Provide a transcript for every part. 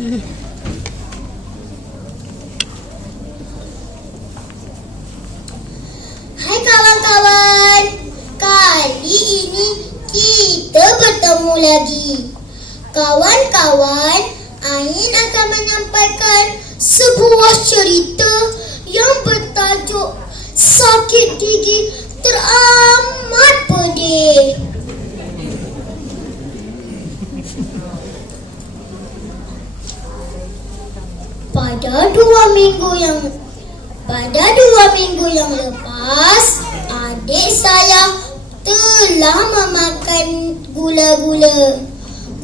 Hai kawan-kawan, kali ini kita bertemu lagi. Kawan-kawan, Ain akan menyampaikan sebuah cerita yang bertajuk Sakit Gigi Teramat Pedih. Pada dua minggu yang pada dua minggu yang lepas, adik saya telah memakan gula-gula.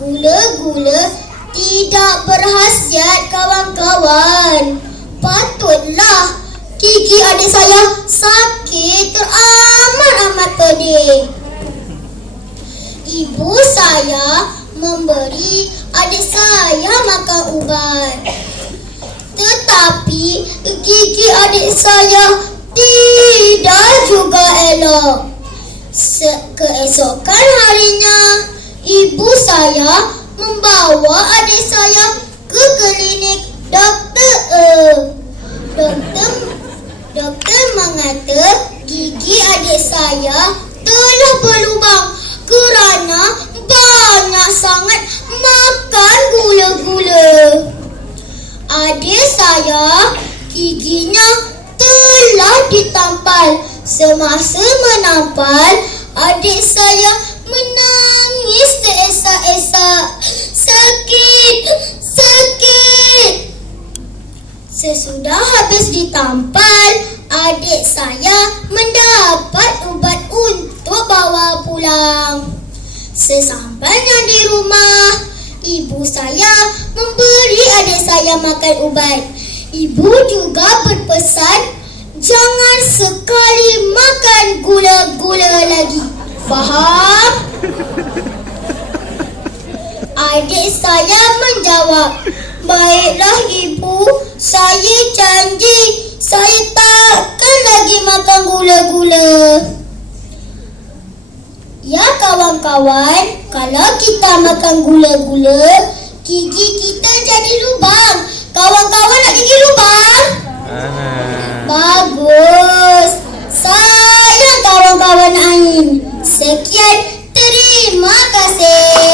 Gula-gula tidak berhasiat kawan-kawan. Patutlah gigi adik saya sakit teramat-amat pedih. Ibu saya memberi adik saya makan ubat. Tetapi gigi adik saya tidak juga elok. Keesokan harinya, ibu saya membawa adik saya ke klinik doktor. Uh, doktor doktor mengata gigi adik saya telah berlubang kerana banyak sangat makan gula-gula. Adik saya giginya telah ditampal. Semasa menampal, adik saya menangis teresak-esak. Sakit, sakit. Sesudah habis ditampal, adik saya mendapat ubat untuk bawa pulang. Sesampainya di rumah, ibu saya memberi adik saya makan ubat. Ibu juga berpesan jangan sekali makan gula-gula lagi. Faham? Adik saya menjawab, Baiklah ibu, saya janji saya takkan lagi makan gula-gula. Ya kawan-kawan, kalau kita makan gula-gula, gigi kita jadi lubang.